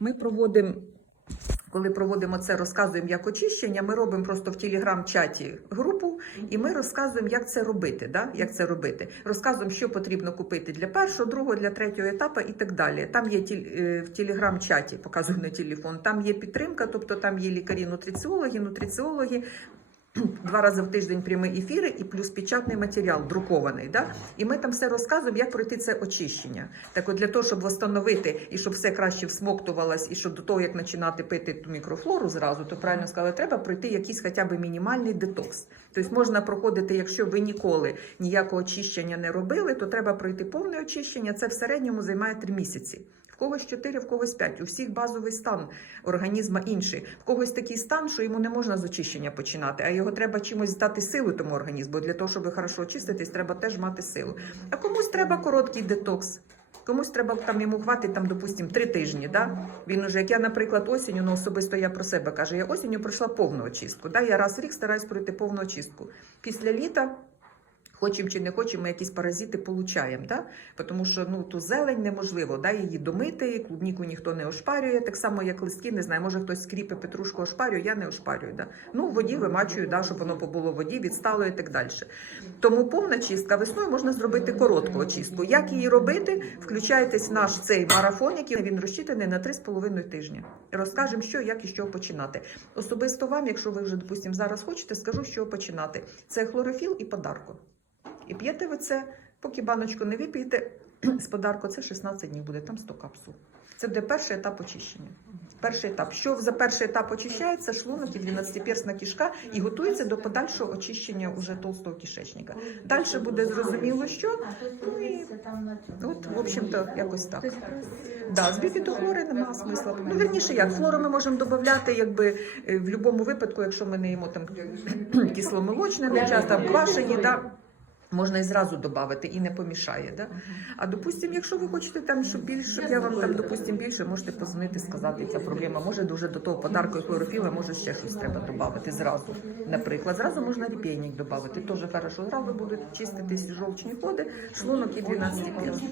Ми проводимо. Коли проводимо це, розказуємо як очищення. Ми робимо просто в телеграм-чаті групу, і ми розказуємо, як це робити. Да? Як це робити. Розказуємо, що потрібно купити для першого, другого, для третього етапу і так далі. Там є е, в телеграм-чаті, показую на телефон. Там є підтримка, тобто там є лікарі-нутриціологи, нутриціологи. Два рази в тиждень прямі ефіри і плюс печатний матеріал друкований. Да? І ми там все розказуємо, як пройти це очищення. Так от для того, щоб встановити і щоб все краще всмоктувалось, і щоб до того, як починати пити ту мікрофлору зразу, то правильно сказали, треба пройти якийсь хоча б мінімальний детокс. Тобто можна проходити, якщо ви ніколи ніякого очищення не робили, то треба пройти повне очищення. Це в середньому займає 3 місяці. Когось 4, в когось 5. У всіх базовий стан організма інший. В когось такий стан, що йому не можна з очищення починати, а його треба чимось здати силу тому організму. Для того, щоб хорошо очиститись, треба теж мати силу. А комусь треба короткий детокс. Комусь треба там йому хватить там, допустим, три тижні. Да? Він уже, як я, наприклад, осінню, ну особисто я про себе кажу, я осінню пройшла повну очистку. Да? Я раз в рік стараюсь пройти повну очистку. Після літа Хочемо чи не хочемо, ми якісь паразити получаємо, да? тому що ну ту зелень неможливо, да? її домити, клубніку ніхто не ошпарює, так само як листки, не знаю, може хтось скріпи петрушку ошпарює, я не ошпарюю. Да? Ну, в воді вимачую, да, щоб воно побуло в воді, відстало і так далі. Тому повна чистка весною можна зробити коротку очистку. Як її робити? Включайтесь в наш цей марафон, який він розчитаний на 3,5 тижні. Розкажемо, що, як і чого починати. Особисто вам, якщо ви вже, допустимо, зараз хочете, скажу, чого починати. Це хлорофіл і подарко. І п'єте ви це, поки баночку не вип'єте, з подарку це 16 днів буде, там 100 капсул. Це буде перший етап очищення. Перший етап. Що за перший етап очищається? Шлунок і 12-персна кишка і готується до подальшого очищення уже толстого кишечника. Далі буде зрозуміло, що ну і от, в общем-то, якось так. Да, з бібідохлори немає смисла. Ну, вірніше, як флору ми можемо додати, якби е, в будь-якому випадку, якщо ми не їмо там кисломолочне, не часто квашені, да. Можна і зразу додати і не помішає. Да? А допустим, якщо ви хочете там, щоб більше, я вам там допустим більше, можете позвонити, сказати, ця проблема. Може дуже до того подарку і хлорофіла, може ще щось треба додати зразу. Наприклад, зразу можна репейник додати. Теж хорошо. Зразу будуть чиститись жовчні ходи, шлунок і 12 перст.